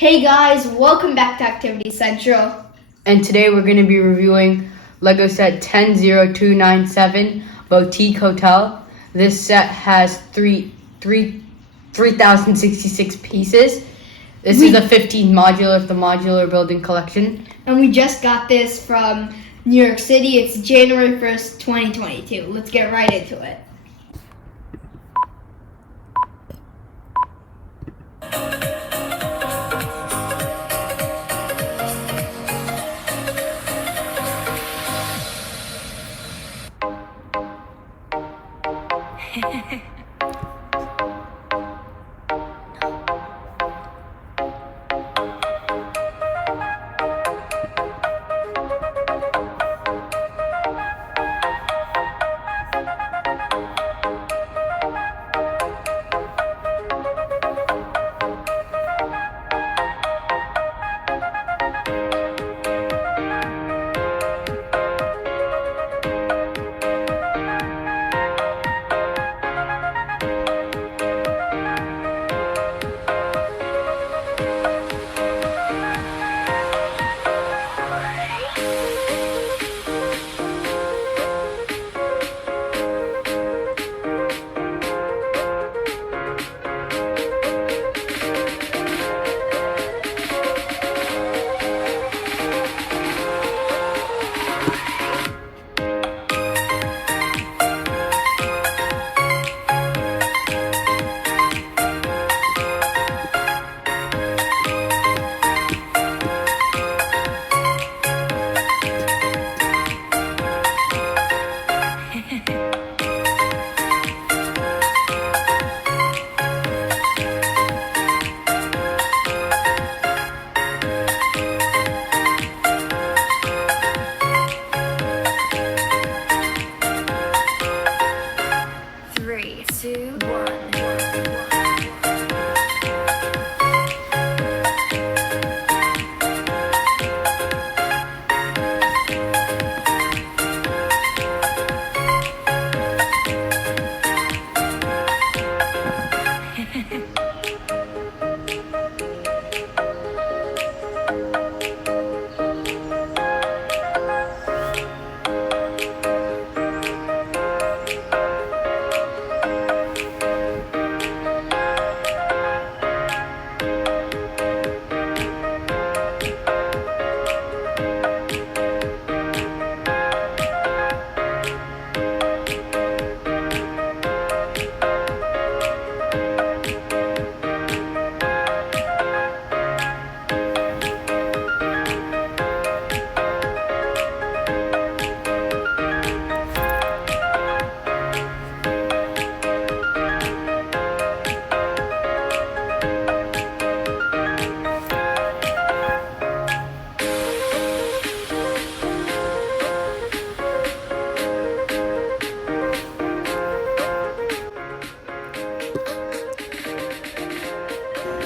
Hey guys, welcome back to Activity Central. And today we're going to be reviewing Lego set 100297 Boutique Hotel. This set has 3,066 pieces. This is the 15 modular, the modular building collection. And we just got this from New York City. It's January 1st, 2022. Let's get right into it.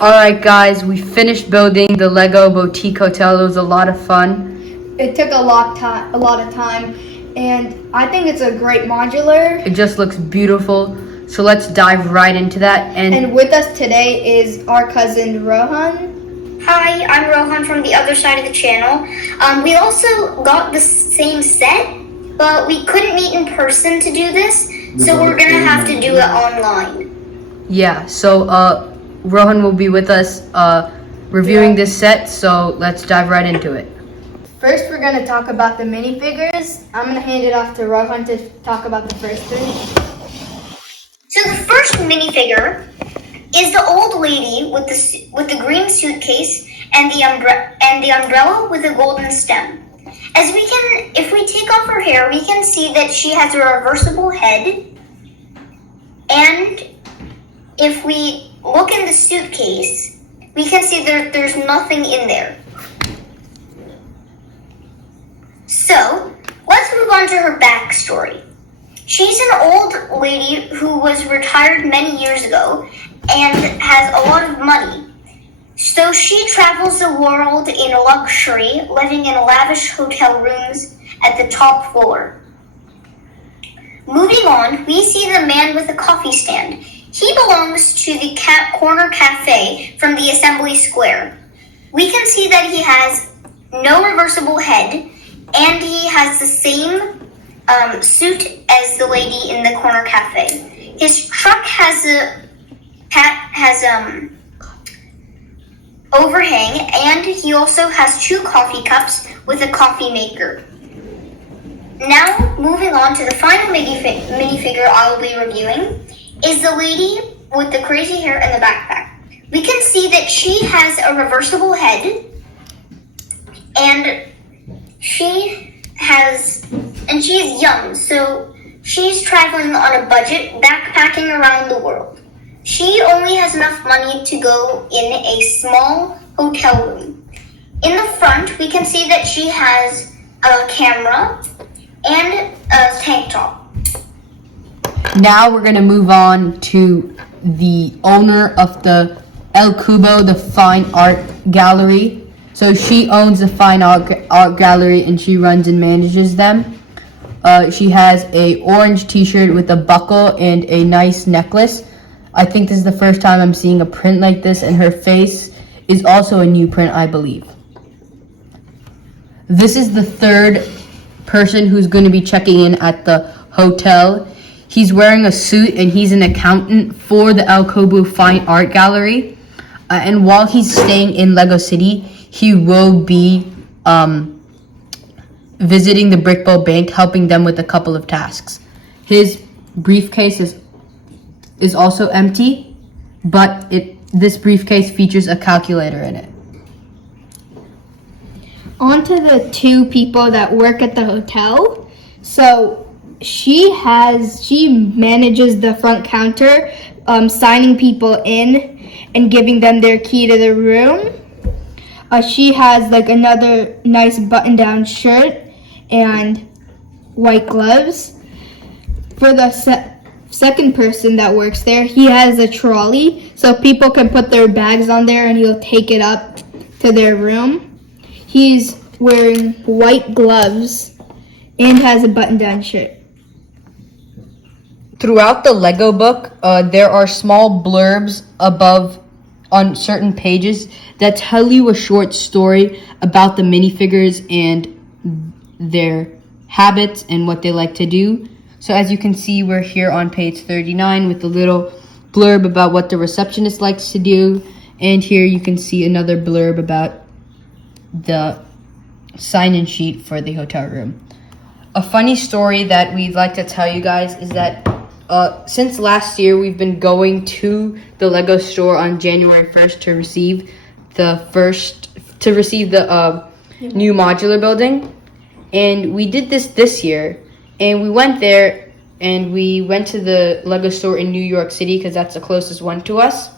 Alright guys, we finished building the Lego Boutique Hotel. It was a lot of fun. It took a lot of time, and I think it's a great modular. It just looks beautiful. So let's dive right into that. And with us today is our cousin Rohan. Hi, I'm Rohan from the other side of the channel. We also got the same set, but we couldn't meet in person to do this, so we're gonna have to do it online. Yeah, so Rohan will be with us reviewing this set, so let's dive right into it. First, we're going to talk about the minifigures. I'm going to hand it off to Rohan to talk about the first three. So the first minifigure is the old lady with the green suitcase and the umbrella with a golden stem. If we take off her hair, we can see that she has a reversible head. And if we look in the suitcase, we can see there's nothing in there. So, let's move on to her backstory. She's an old lady who was retired many years ago and has a lot of money. So she travels the world in luxury, living in lavish hotel rooms at the top floor. Moving on, we see the man with the coffee stand. He belongs to the corner cafe from the Assembly Square. We can see that he has no reversible head, and he has the same suit as the lady in the corner cafe. His truck has overhang, and he also has 2 coffee cups with a coffee maker. Now, moving on to the final minifigure I will be reviewing is the lady with the crazy hair and the backpack. We can see that she has a reversible head, and she is young, so she's traveling on a budget, backpacking around the world. She only has enough money to go in a small hotel room. In the front, we can see that she has a camera and a tank top. Now we're going to move on to the owner of the El Cubo, the Fine Art Gallery. So she owns the Fine Art Gallery and she runs and manages them. She has a orange t-shirt with a buckle and a nice necklace. I think this is the first time I'm seeing a print like this, and her face is also a new print, I believe. This is the third person who's going to be checking in at the hotel. He's wearing a suit and he's an accountant for the El Cubo Fine Art Gallery. And while he's staying in Lego City, he will be visiting the Brickbowl Bank, helping them with a couple of tasks. His briefcase is also empty, but this briefcase features a calculator in it. On to the 2 people that work at the hotel. So she manages the front counter, signing people in and giving them their key to the room. She has like another nice button-down shirt and white gloves. For the second person that works there, he has a trolley so people can put their bags on there and he'll take it up to their room. He's wearing white gloves and has a button-down shirt. Throughout the Lego book, there are small blurbs above on certain pages that tell you a short story about the minifigures and their habits and what they like to do. So as you can see, we're here on page 39 with a little blurb about what the receptionist likes to do. And here you can see another blurb about the sign-in sheet for the hotel room. A funny story that we'd like to tell you guys is that since last year, we've been going to the Lego store on January 1st to receive the new modular building. And we did this year, and we went there and we went to the Lego store in New York City because that's the closest one to us.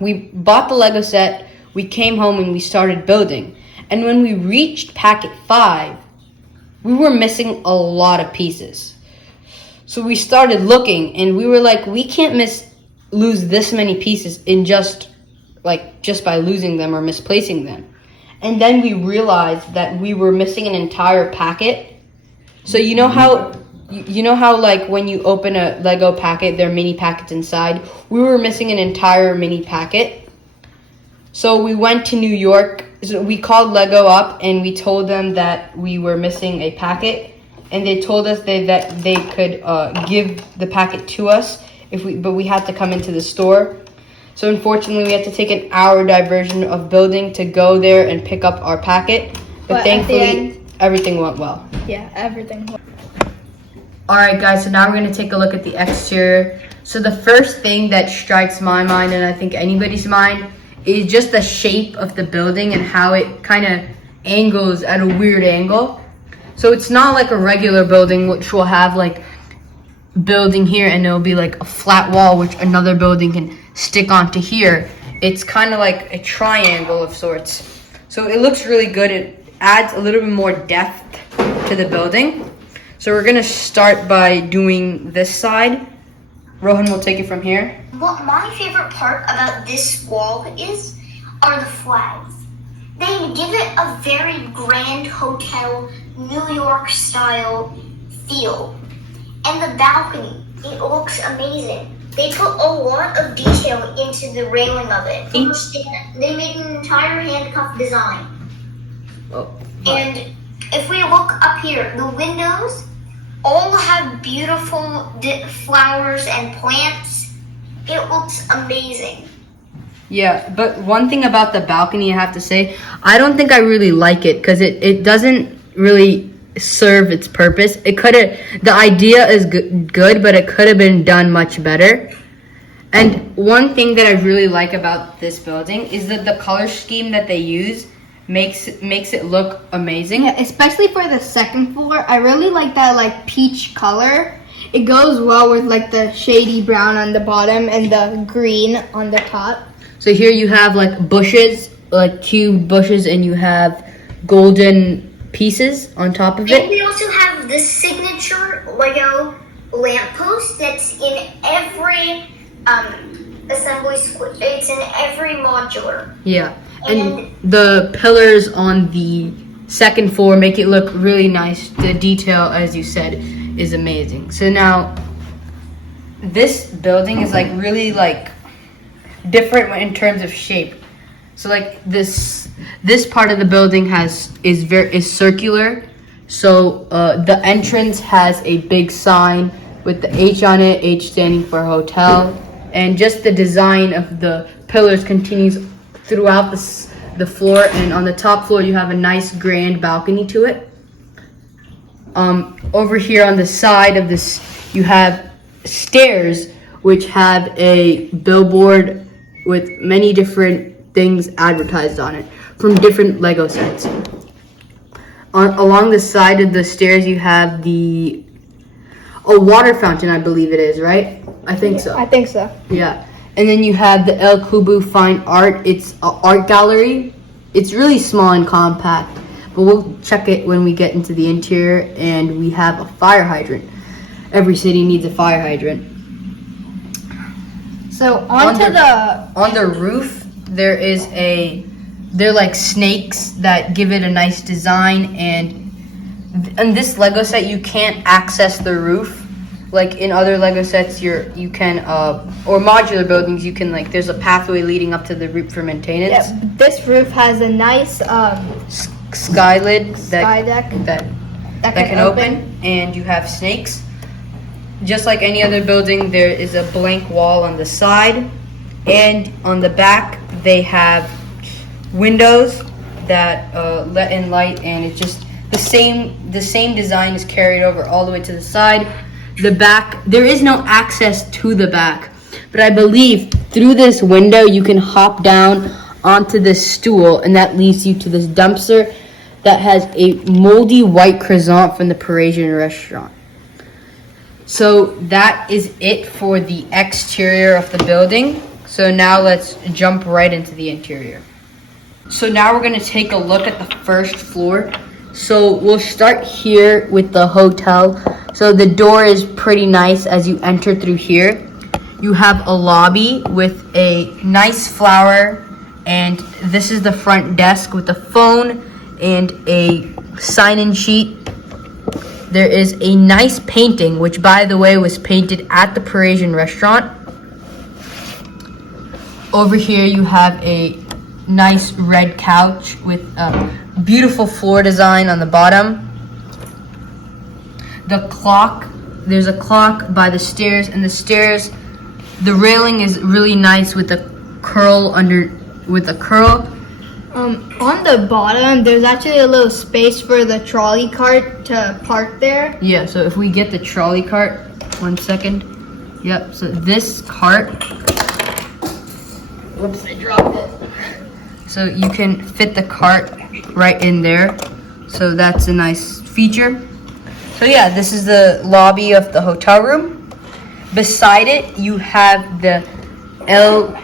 We bought the Lego set, we came home and we started building. And when we reached packet 5, we were missing a lot of pieces. So we started looking and we were like, we can't lose this many pieces in just by losing them or misplacing them. And then we realized that we were missing an entire packet. So you know how like when you open a Lego packet, there are mini packets inside? We were missing an entire mini packet. So we went to New York. So we called Lego up and we told them that we were missing a packet. And they told us that they could give the packet to us, but we had to come into the store. So unfortunately, we had to take an hour diversion of building to go there and pick up our packet. But thankfully, everything went well. Yeah, everything went well. Alright guys, so now we're going to take a look at the exterior. So the first thing that strikes my mind, and I think anybody's mind, is just the shape of the building and how it kind of angles at a weird angle. So it's not like a regular building, which will have like building here and it'll be like a flat wall, which another building can stick onto here. It's kind of like a triangle of sorts. So it looks really good. It adds a little bit more depth to the building. So we're gonna start by doing this side. Rohan will take it from here. What my favorite part about this wall are the flags. They give it a very grand hotel, New York style feel. And the balcony, it looks amazing. They put a lot of detail into the railing of it. They made an entire handcuff design. Oh. And if we look up here, the windows all have beautiful flowers and plants. It looks amazing. Yeah, but one thing about the balcony I have to say, I don't think I really like it because it doesn't really serve its purpose. The idea is good, but it could have been done much better. And one thing that I really like about this building is that the color scheme that they use makes it look amazing. Yeah, especially for the second floor. I really like that like peach color. It goes well with like the shady brown on the bottom and the green on the top. So here you have like bushes, like cube bushes, and you have golden pieces on top of And it. we also have the signature Lego lamppost that's in every assembly square. It's in every modular. Yeah, and the pillars on the second floor make it look really nice. The detail, as you said, is amazing. So now, this building is like really like different in terms of shape. So like this part of the building is circular. So the entrance has a big sign with the H on it, H standing for hotel, and just the design of the pillars continues throughout the floor. And on the top floor, you have a nice grand balcony to it. Over here on the side of this, you have stairs which have a billboard with many different things advertised on it from different Lego sets. Along the side of the stairs, you have a water fountain, I believe it is, right? I think so. I think so. Yeah. And then you have the El Kubu Fine Art. It's an art gallery. It's really small and compact, but we'll check it when we get into the interior. And we have a fire hydrant. Every city needs a fire hydrant. So on the roof, they're like snakes that give it a nice design. And in this Lego set, you can't access the roof. Like in other Lego sets, you can, or modular buildings, you can there's a pathway leading up to the roof for maintenance. Yeah, this roof has a nice sky lid sky deck that can open, and you have snakes. Just like any other building, there is a blank wall on the side, and on the back they have windows that let in light, and it's just the same design is carried over all the way to the side. The back, there is no access to the back, but I believe through this window you can hop down onto this stool, and that leads you to this dumpster that has a moldy white croissant from the Parisian restaurant. So that is it for the exterior of the building. So now let's jump right into the interior. So now we're going to take a look at the first floor. So we'll start here with the hotel. So the door is pretty nice as you enter through here. You have a lobby with a nice flower, and this is the front desk with a phone and a sign-in sheet. There is a nice painting, which by the way was painted at the Parisian restaurant. Over here you have a nice red couch with a beautiful floor design on the bottom. The clock, there's a clock by the stairs, and the railing is really nice with a curl. On the bottom, there's actually a little space for the trolley cart to park there. Yeah, so if we get the trolley cart, 1 second. Yep, so this cart, whoops, I dropped it. So you can fit the cart right in there. So that's a nice feature. So yeah, this is the lobby of the hotel room. Beside it, you have the El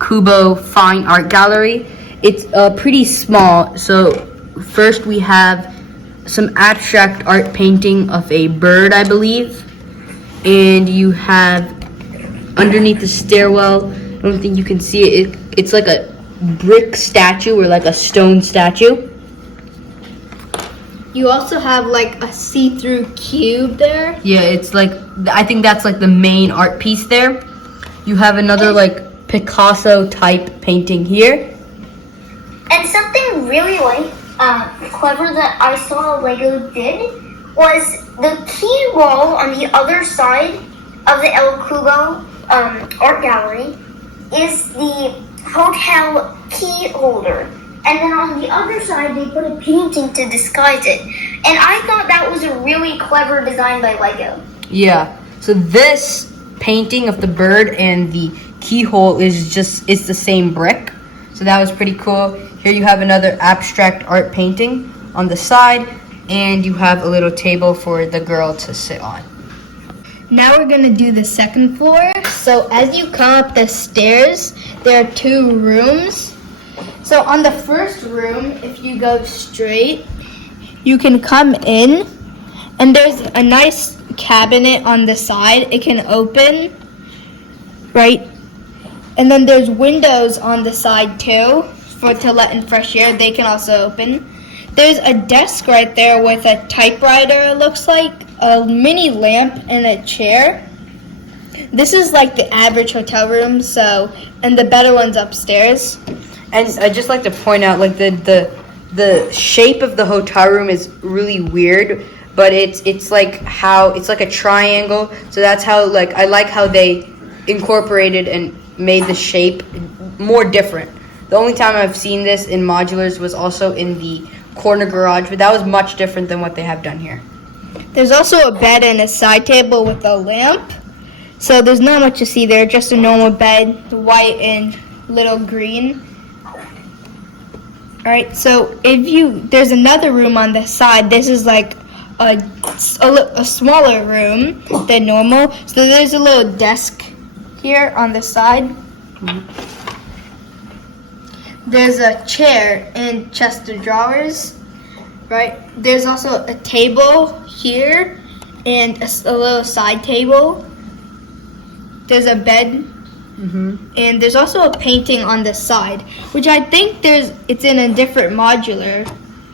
Kubo Fine Art Gallery. It's pretty small. So first we have some abstract art painting of a bird, I believe. And you have underneath the stairwell, I don't think you can see it, it's like a brick statue or like a stone statue. You also have like a see-through cube there. Yeah, it's like, I think that's like the main art piece there. You have another like Picasso type painting here. And something really clever that I saw Lego did was the key wall on the other side of the El Cubo art gallery is the hotel key holder. And then on the other side, they put a painting to disguise it. And I thought that was a really clever design by Lego. Yeah, so this painting of the bird and the keyhole is the same brick. So that was pretty cool. Here you have another abstract art painting on the side, and you have a little table for the girl to sit on. Now we're gonna do the second floor. So as you come up the stairs, there are 2 rooms. So on the first room, if you go straight, you can come in, and there's a nice cabinet on the side. It can open, right? And then there's windows on the side too, to let in fresh air. They can also open. There's a desk right there with a typewriter, it looks like, a mini lamp, and a chair. This is like the average hotel room, and the better one's upstairs. And I'd just like to point out, like the shape of the hotel room is really weird, but it's like a triangle. So that's how, like, I like how they incorporated and made the shape more different. The only time I've seen this in modulars was also in the corner garage, but that was much different than what they have done here. There's also a bed and a side table with a lamp. So there's not much to see there, just a normal bed, white and little green. Alright, so there's another room on the side. This is like a smaller room than normal. So there's a little desk here on the side. Mm-hmm. There's a chair and chest of drawers, right? There's also a table here and a little side table. There's a bed. Mm-hmm. And there's also a painting on the side, which I think it's in a different modular.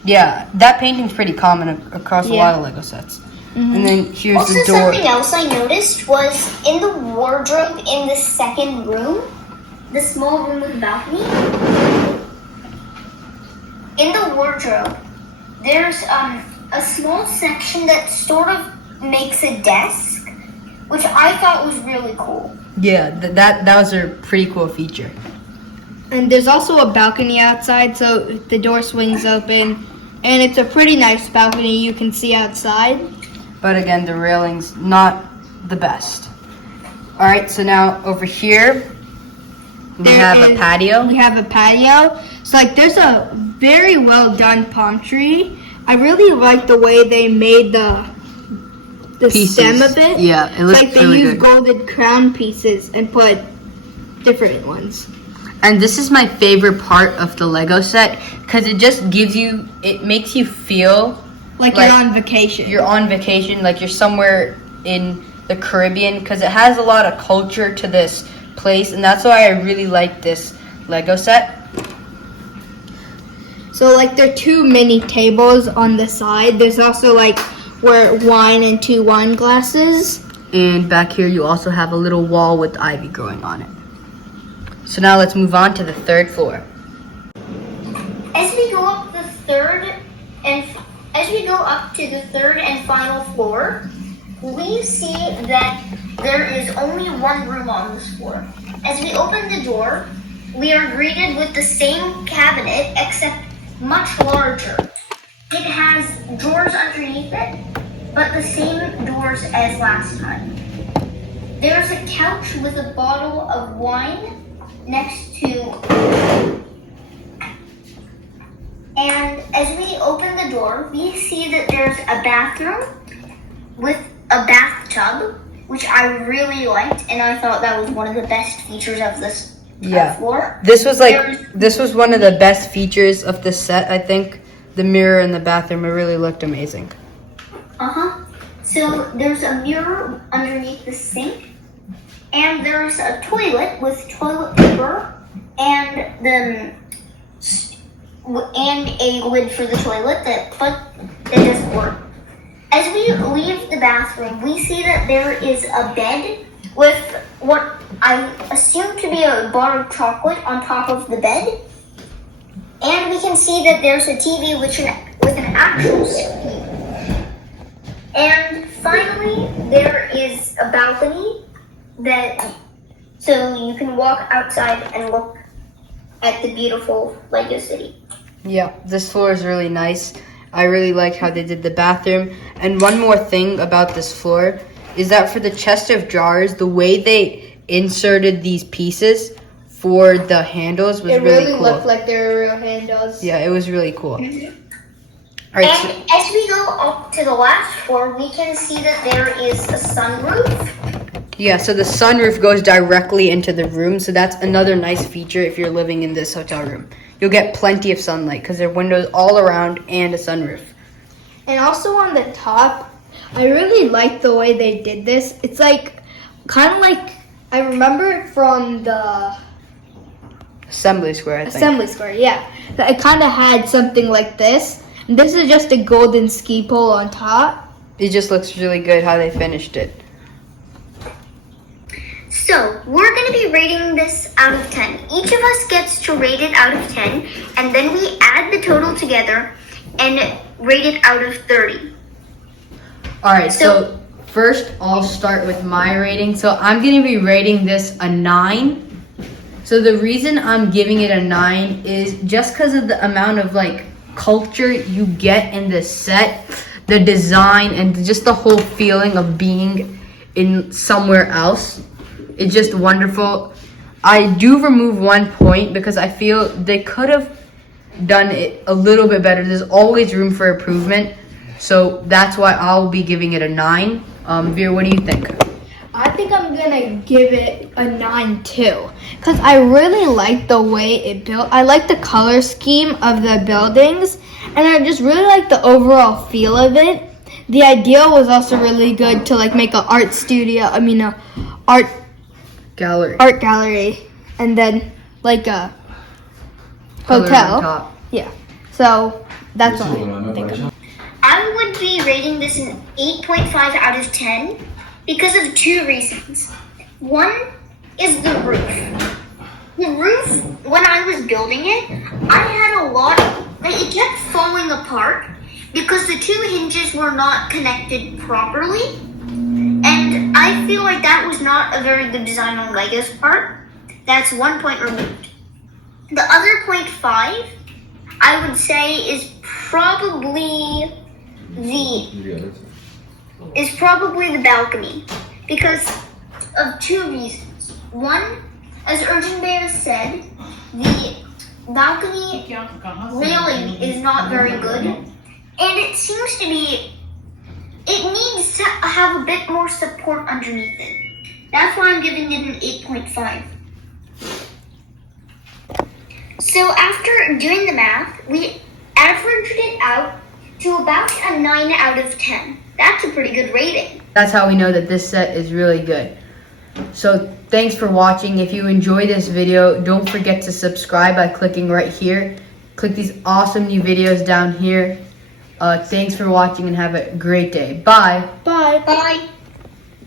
Yeah, that painting's pretty common across a lot of Lego sets. Mm-hmm. And then here's Also, the door. something else I noticed was in the wardrobe in the second room, the small room with the balcony. In the wardrobe, there's a small section that sort of makes a desk, which I thought was really cool. Yeah, that was a pretty cool feature. And there's also a balcony outside, so the door swings open, and it's a pretty nice balcony. You can see outside. But again, the railing's not the best. All right, so now over here, we have a patio. We have a patio. So like there's a very well done palm tree. I really like the way they made the Pieces. stem of it. Yeah, it looks like they really used good. golden crown pieces and put different ones. And this is my favorite part of the Lego set because it makes you feel Like you're on vacation. You're on vacation, like you're somewhere in the Caribbean, because it has a lot of culture to this place, and that's why I really like this Lego set. So like there are 2 mini tables on the side. There's also like where wine and 2 wine glasses. And back here you also have a little wall with ivy growing on it. So now let's move on to the 3rd floor. As we go up to the third and final floor, we see that there is only 1 room on this floor. As we open the door, we are greeted with the same cabinet except much larger. It has drawers underneath it, but the same doors as last time. There's a couch with a bottle of wine next to. And as we open the door, we see that there's a bathroom with a bathtub, which I really liked, and I thought that was one of the best features of this floor. This was one of the best features of this set, I think. The mirror in the bathroom, it really looked amazing. So there's a mirror underneath the sink, and there's a toilet with toilet paper and a lid for the toilet that doesn't work. As we leave the bathroom, we see that there is a bed with what I assume to be a bar of chocolate on top of the bed. And we can see that there's a TV with an actual screen. And finally, there is a balcony so you can walk outside and look at the beautiful Lego City. Yeah, this floor is really nice. I really like how they did the bathroom. And one more thing about this floor is that for the chest of drawers, the way they inserted these pieces for the handles was really cool. It really looked like they were real handles. Yeah, it was really cool. Mm-hmm. All right, And as we go up to the last floor, we can see that there is a sunroof. yeah, so the sunroof goes directly into the room, so that's another nice feature if you're living in this hotel room. You'll get plenty of sunlight because there are windows all around and a sunroof. And also on the top, I really like the way they did this. It's like, kind of like, I remember it from the Assembly Square, I think. Assembly Square, yeah. That it kind of had something like this. And this is just a golden ski pole on top. It just looks really good how they finished it. So, we're going to be rating this out of 10. Each of us gets to rate it out of 10, and then we add the total together and rate it out of 30. All right, so first I'll start with my rating. So I'm going to be rating this a 9. So the reason I'm giving it a 9 is just because of the amount of like culture you get in the set, the design, and just the whole feeling of being in somewhere else. It's just wonderful. I do remove 1 point because I feel they could have done it a little bit better. There's always room for improvement. So that's why I'll be giving it a 9. Veer, what do you think? I think I'm gonna give it a 9 too, because I really like the way it built. I like the color scheme of the buildings, and I just really like the overall feel of it. The idea was also really good to like make an art studio. Art gallery, and then like a Color hotel. on top. Yeah. So that's all I think of. I would be rating this an 8.5 out of 10 because of 2 reasons. One is the roof. The roof, when I was building it, I had it kept falling apart because the 2 hinges were not connected properly. And I feel like that was not a very good design on Lego's part. That's 1 point removed. The other 0.5, I would say, is probably the balcony because of 2 reasons. One, as Urgent Bear said, the balcony railing is not very good, and it seems to be, it needs to have a bit more support underneath it. That's why I'm giving it an 8.5. So after doing the math, we averaged it out to about a 9 out of 10. That's a pretty good rating. That's how we know that this set is really good. So thanks for watching. If you enjoyed this video, don't forget to subscribe by clicking right here. Click these awesome new videos down here. Thanks for watching and have a great day. Bye. Bye. Bye.